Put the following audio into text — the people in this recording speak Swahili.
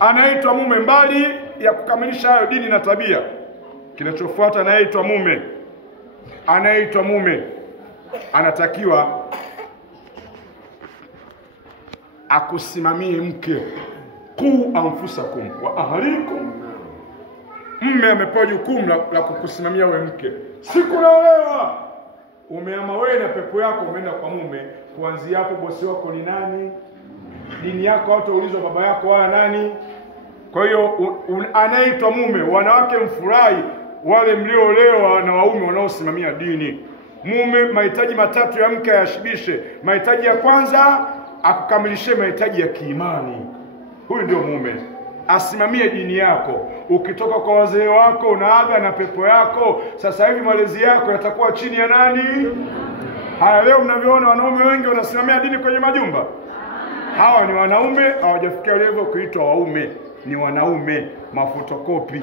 anaitwa mume. Mbali ya kukamilisha hayo dini na tabia, kinachofuata anaitwa mume. Anaitwa mume, anatakiwa akusimamie mke. Qu anfusakum wa ahlikum. Mume amepewa jukumu la kukusimamia wewe mke. Siku naolewa umeama wewe na pepo yako, umeenda kwa mume. Kuanzia hapo bosi wako ni nani? Dini yako hautaulizwa baba yako wala nani. Kwa hiyo anaitwa mume. Wanawake mfurahi wale mlioolewa na waume wanaosimamia dini. Mume mahitaji matatu ya mke ayashibishe. Mahitaji ya kwanza, akukamilishie mahitaji ya kiimani. Huyu ndio mume. Asimamie dini yako. Ukitoka kwa wazee wako unaaga na pepo yako, sasa hivi malezi yako yatakuwa chini ya nani? Haya, leo mnavyoona wanaume wengi wanasimamia dini kwenye majumba. Hawa ni wanaume, hawajafikia level kuitwa waume. Ni wanaume mafotokopi.